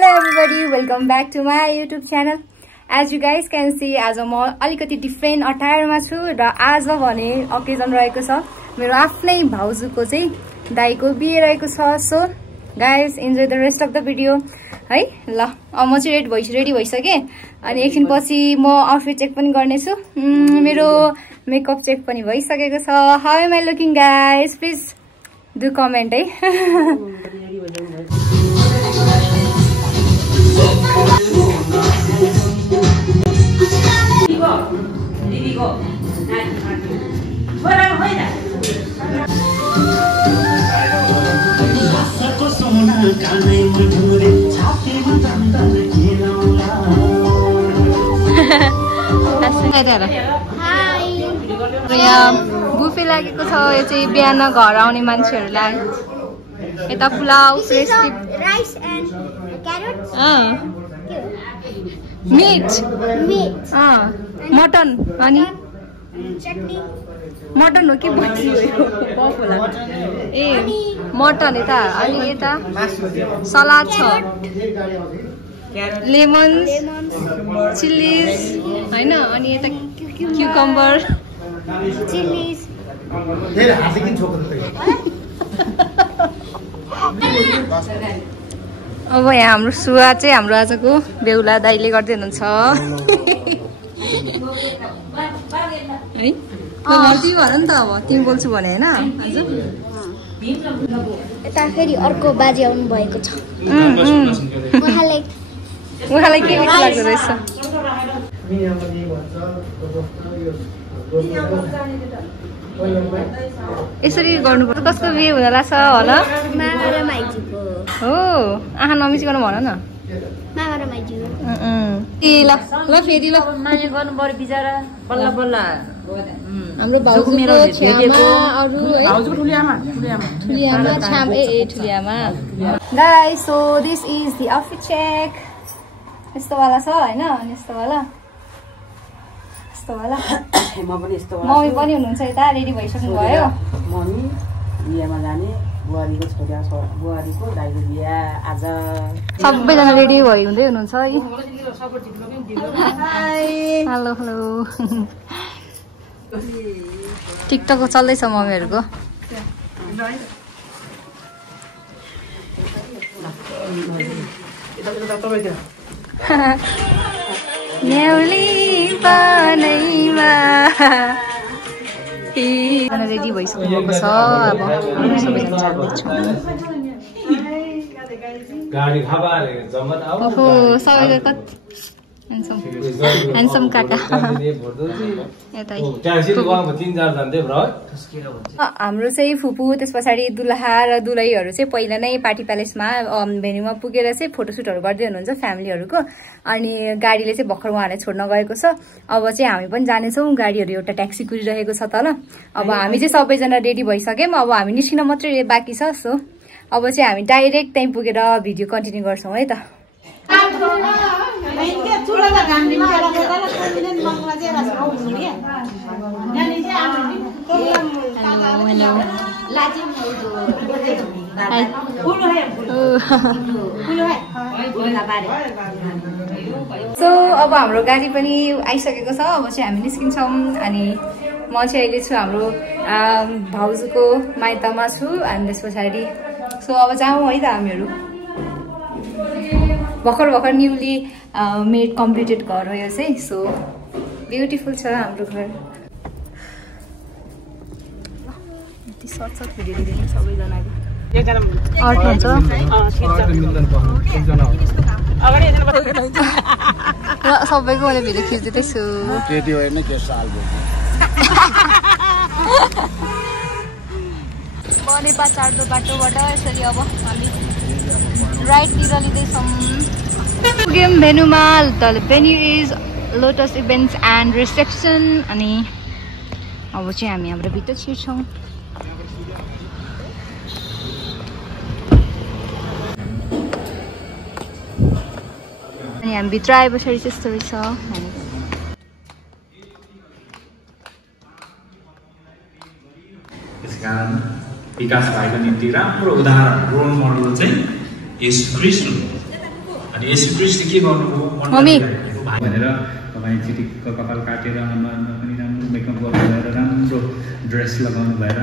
Hello everybody, welcome back to my YouTube channel. As you guys can see, आज म अलिकति different अटायरमा छु र आज भने ओकेजन रहेको छ मेरो आफ्नै भाउजूको चाहिँ दाइको बिहे रहेको छ. So guys enjoy the rest of the video है. ल म चाहिँ रेडी भइसके अनि एकछिन पछि म आउटफिट चेक पनि गर्ने छु. मेरो मेकअप चेक पनि भइसकेको छ. How am I looking guys? Please do comment है. यहाँ बुफे लागेको छ. यो चाहिँ बिहान घर आउने मान्छेहरूलाई. यता pulao, rice and carrot, meat, mutton अनि चटनी. मटन हो कि बटी हो? ए मटन यता. अनि यता सलाद छ, लेमन्स, चिल्लिज हैन. अनि यता क्युकम्बर, चिल्लिज. अब यहाँ हाम्रो सुवा चाहिँ हाम्रो आजको बेहुला दाइले गर्दै हुनुहुन्छ है. तिमी भन नि त. अब तिमी बोल्छु भने होइन हजुर. यता फेरि अर्को बाजे आउनु भएको छ. उहाँलाई के मिठो लाग्दो रहेछ? यसरी गर्नुपर्छ. कसको बिहे हुन लाग्छ होला? हो. आँखा नमिचिकन भन न. ल फेरि ल गर्नु पर्यो बिचरा. बल्ल बल्ल हाम्रो भाउजू मेरो guys. So this is the outfit check. यस्तो वाला छ हैन. अनि यस्तो वाला मम्मी पनि हुनुहुन्छ यता. रेडी भइसक्नु भयो? मम्मी बिहामा जाने. बुहारीको छोरा बुहारीको दाइको बिहा आज. सबैजना रेडी भइ हुँदै हुनुहुन्छ है. Hello hello. टिकटक चल्दैछ मम्मीहरूको. न्याउली पानैमा रेडी भइसक्नु भएको छ. अब हामी सबैजना जाँदैछौँ. सबैको कति ह्यान्डसम काका. हाम्रो चाहिँ फुपू, त्यस पछाडि दुलहा र दुलहीहरू चाहिँ पहिला नै पार्टी प्यालेसमा भेन्यूमा पुगेर चाहिँ फोटोसुटहरू गर्दै हुनुहुन्छ फ्यामिलीहरूको. अनि गाडीले चाहिँ भर्खर उहाँहरूलाई छोड्न गएको छ. अब चाहिँ हामी पनि जानेछौँ. गाडीहरू एउटा ट्याक्सी कुरिरहेको छ तल. अब हामी चाहिँ सबैजना रेडी भइसक्यौँ. अब हामी निस्किन मात्रै बाँकी छ. सो अब चाहिँ हामी डाइरेक्ट त्यहीँ पुगेर भिडियो कन्टिन्यू गर्छौँ है त. सो अब हाम्रो गाडी पनि आइसकेको छ. अब चाहिँ हामी निस्किन्छौँ. अनि म चाहिँ अहिले छु हाम्रो भाउजूको माइतमा छु. अनि त्यस पछाडि सो अब जाउँ है त हामीहरू. भर्खर न्युली मेड कम्प्लिटेड घर हो यो चाहिँ. सो ब्युटिफुल छ हाम्रो घर. यति सर्ट भिडियो दिँदैन सबैजनाको. अर्थ हुन्छ र सबैको मैले भिडियो खिच्दैछु. बनेपा चार्दो बाटोबाट यसरी अब हामी राइटतिर लिँदैछौँ. पुग्यौँ भेन्यूमा. The venue is Lotus Events and reception. अनि अब चाहिँ हामी हाम्रो भित्र छिर्छौँ. अनि हामी भित्र आए पछाडि त्यस्तो रहेछ. कारण विकास भाइको निम्ति राम्रो उदाहरण रोल मोडल चाहिँ येशू ख्रीष्ट अनि येशू ख्रीष्टले के गर्नुभयो मम्मी भनेर तपाईँ चिटिक्क कपाल काटेर अनुहारमा पनि राम्रो मेकअप गर्नु भएर राम्रो ड्रेस लगाउनु भएर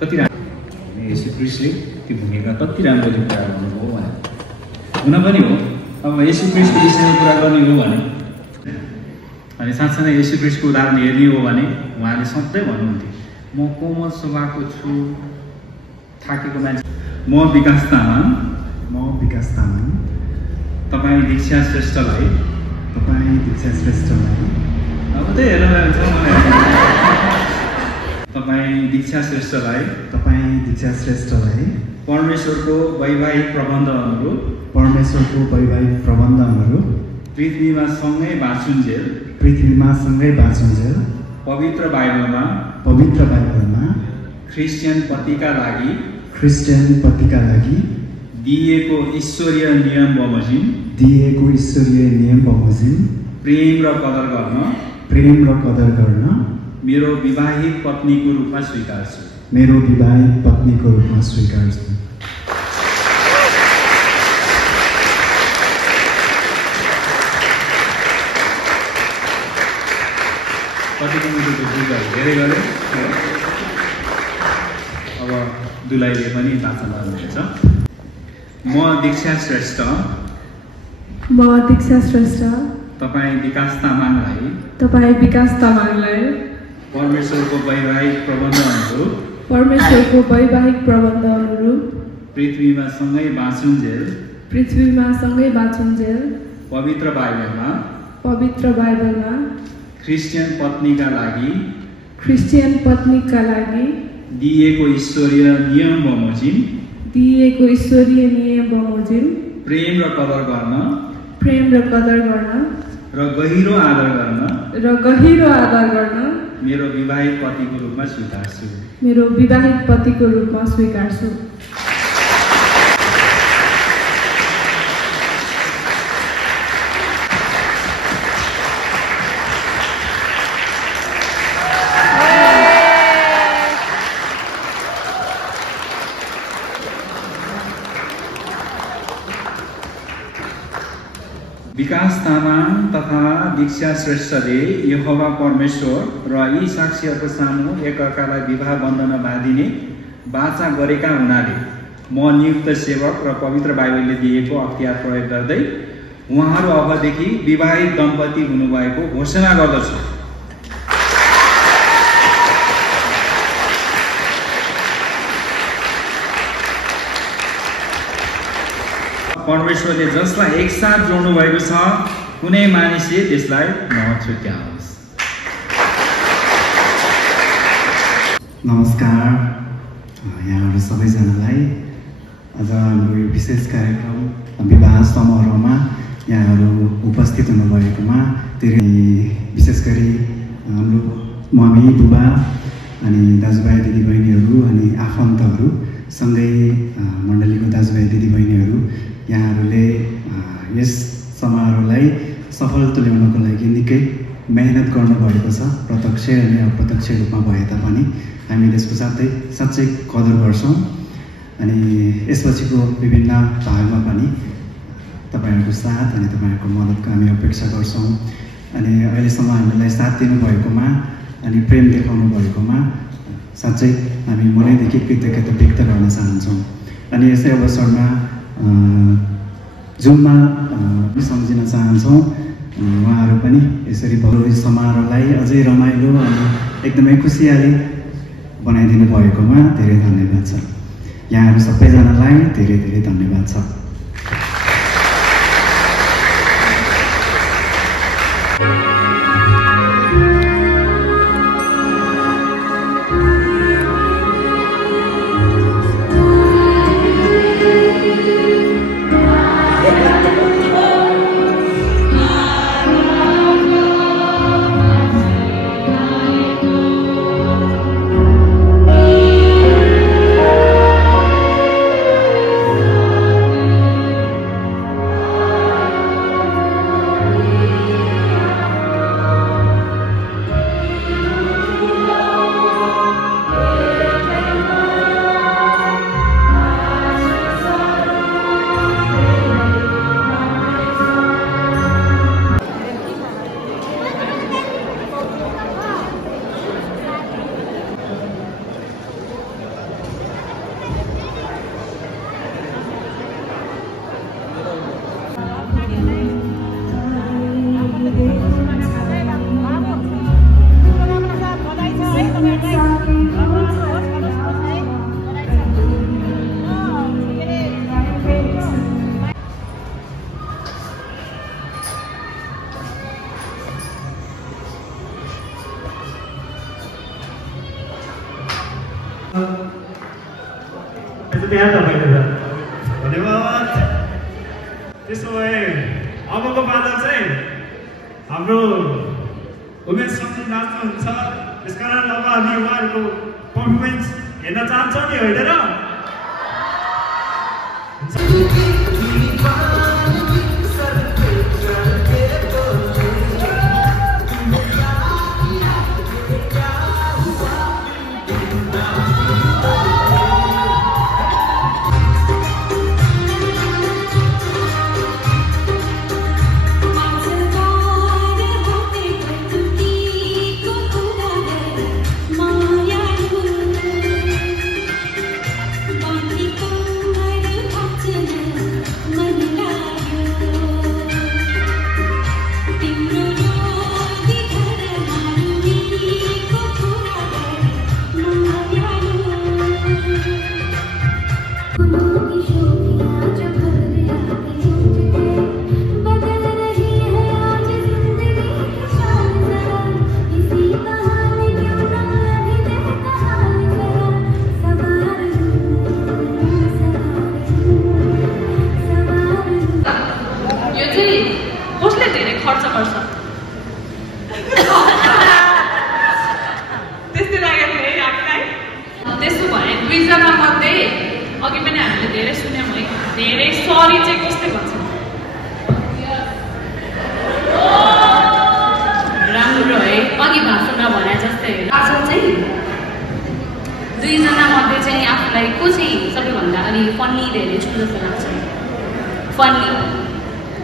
कति राम्रो येशू ख्रीष्टले त्यो भूमिका कति राम्ररी पुरा गर्नुभयो भनेर हुन पनि हो। अब येशू ख्रीष्टको विषयमा कुरा गर्ने हो भने अनि साँच्चै येशू ख्रीष्टको उदाहरण हेर्ने हो भने उहाँले सधैँ भन्नुहुन्थ्यो म कोमल स्वभावको छु थाकेको मान्छे म विकास तामाङ तपाईँ दीक्षा श्रेष्ठलाई अब त्यही हेर्नु तपाईँ दीक्षा श्रेष्ठलाई परमेश्वरको वैवाहिक प्रबन्ध अनुरूप पृथ्वीमा सँगै बाँचुन्जेल पवित्र बाइबलमा क्रिस्चियन पतिका लागि दिएको ईश्वरीय नियम बमोजिम प्रेम र कदर गर्न मेरो विवाहित पत्नीको रूपमा स्वीकार्छु। धेरै गरे अब दुलाईले पनि भाषण गर्नुहुन्छ। म दीक्षा श्रेष्ठ तपाईँ विकास तामाङलाई परमेश्वरको वैवाहिक प्रबन्ध अनुरूप पृथ्वीमा सँगै बाँचुन्जेल पवित्र बाइबलमा क्रिस्चियन पत्नीका लागि दिएको ईश्वरीय नियम बमोजिम प्रेम र कदर गर्न र गहिरो आदर गर्न मेरो विवाहित पतिको रूपमा स्वीकार्छु। विकास तामाङ तथा दीक्षा श्रेष्ठले यहोवा परमेश्वर र यी साक्षीहरूको सामु एकअर्कालाई विवाह बन्धन बाँधिने वाचा गरेका हुनाले म नियुक्त सेवक र पवित्र बाइबलले दिएको अख्तियार प्रयोग गर्दै उहाँहरू अबदेखि विवाहित दम्पति हुनुभएको घोषणा गर्दछु। परमेश्वरले जसलाई एकसाथ जोड्नु भएको छ कुनै मानिसले त्यसलाई नछुट्याओस्। नमस्कार यहाँहरू सबैजनालाई। आज हाम्रो यो विशेष कार्यक्रम विवाह समारोहमा यहाँहरू उपस्थित हुनुभएकोमा धेरै विशेष गरी हाम्रो मम्मी बुबा अनि दाजुभाइ दिदीबहिनीहरू अनि आफन्तहरू सँगै मण्डलीको दाजुभाइ दिदीबहिनीहरू यहाँहरूले यस समारोहलाई सफल तुल्याउनको लागि निकै मेहनत गर्नुभएको छ। प्रत्यक्ष अनि अप्रत्यक्ष रूपमा भए तापनि हामी त्यसको साँच्चै कदर गर्छौँ अनि यसपछिको विभिन्न भागमा पनि तपाईँहरूको साथ अनि तपाईँहरूको मद्दतको हामी अपेक्षा गर्छौँ। अनि अहिलेसम्म हामीलाई साथ दिनुभएकोमा अनि प्रेम देखाउनु भएकोमा साँच्चै हामी मनैदेखि कृतज्ञता व्यक्त गर्न चाहन्छौँ। अनि यसै अवसरमा जुममा सम्झिन चाहन्छौँ उहाँहरू पनि यसरी भव्य समारोहलाई अझै रमाइलो अनि एकदमै खुसियाली बनाइदिनु भएकोमा धेरै धन्यवाद छ। यहाँहरू सबैजनालाई धेरै धेरै धन्यवाद छ। धन्यवाद। त्यसो भए अबको पालो चाहिँ हाम्रो उमेश सरले नाच्नुहुन्छ, त्यसकारण अब हामी उहाँहरूको पर्फर्मेन्स हेर्न चाहन्छौँ नि, होइन र?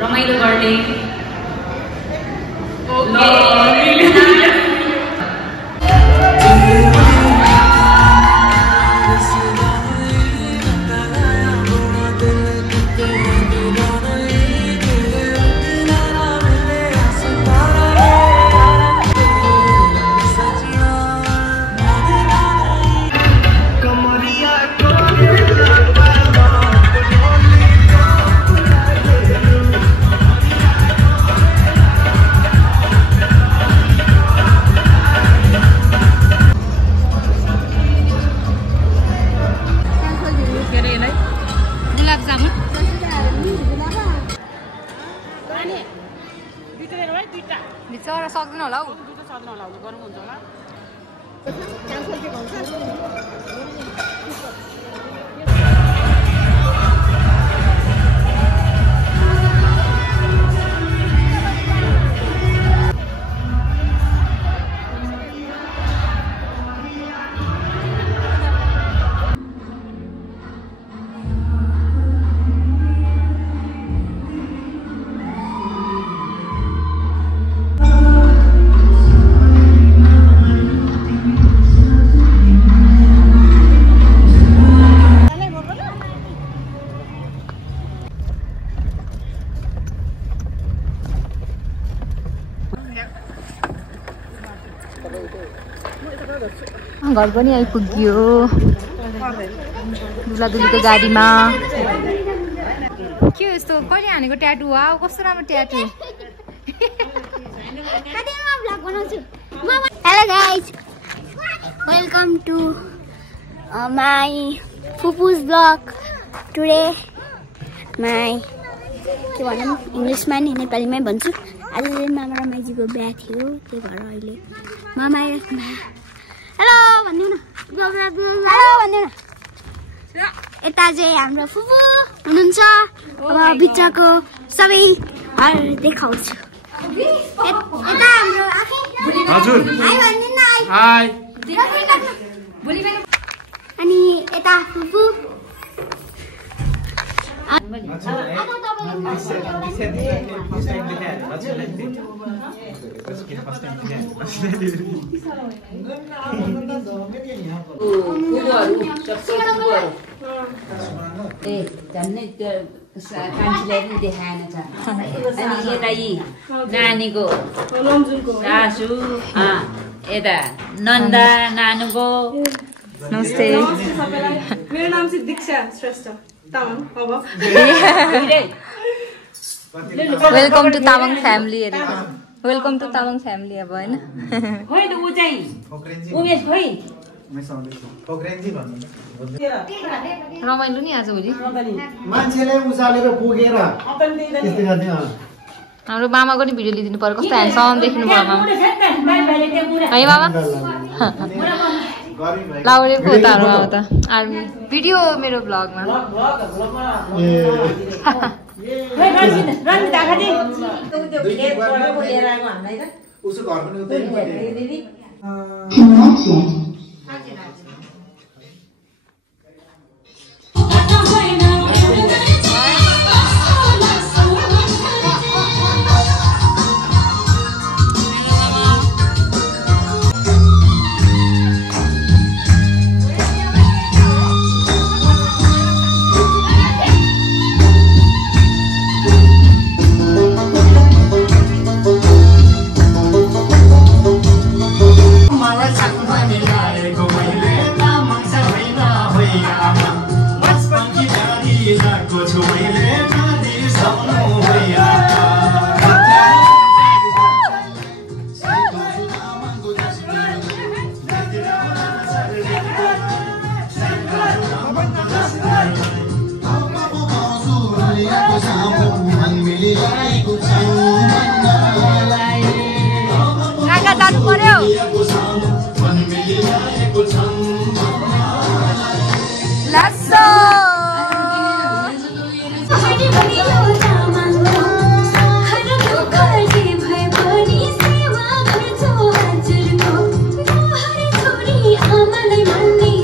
रमाइलो गर्ने बिचरा सक्दैन होला हौ गर्नु हुन्छ होला घर पनि आइपुग्यो दुलादुलीको गाडीमा के यस्तो कहिले हानेको ट्याटु हो कस्तो राम्रो tattoo Hello guys, welcome to my Fufu's vlog. Today my के भनौँ इङ्ग्लिसमा नि नेपालीमै भन्छु आज चाहिँ मामा र माइजीको बिहा थियो त्यही भएर अहिले मामा आइराख्नु भयो हेलो भन्दिउ न हेलो भन्दिउ न यता चाहिँ हाम्रो फुफू हुनुहुन्छ अब बिचको सबै देखाउँछु यता हाम्रो हजुर हाई भन्दिनु न हाई अनि यता फुफू नानीको सासू यता नन्दा नानुको नमस्ते मेरो नाम चाहिँ दीक्षा श्रेष्ठ तामाङ अब welcome to Tamang family welcome to Tamang family अब हैन खोइ त उ चाहिँ उमेश खोइ रमाइलो नि आजभोलि मान्छेले उचालेर पुगेर त्यस्तै गर्ने हाम्रो मामाको नि भिडियो लिदिनु पर्यो कस्तो ह्यान्डसम देख्नु भयो मामा है मामा लाउरे पो त आर्मी भिडियो मेरो ब्लगमा Money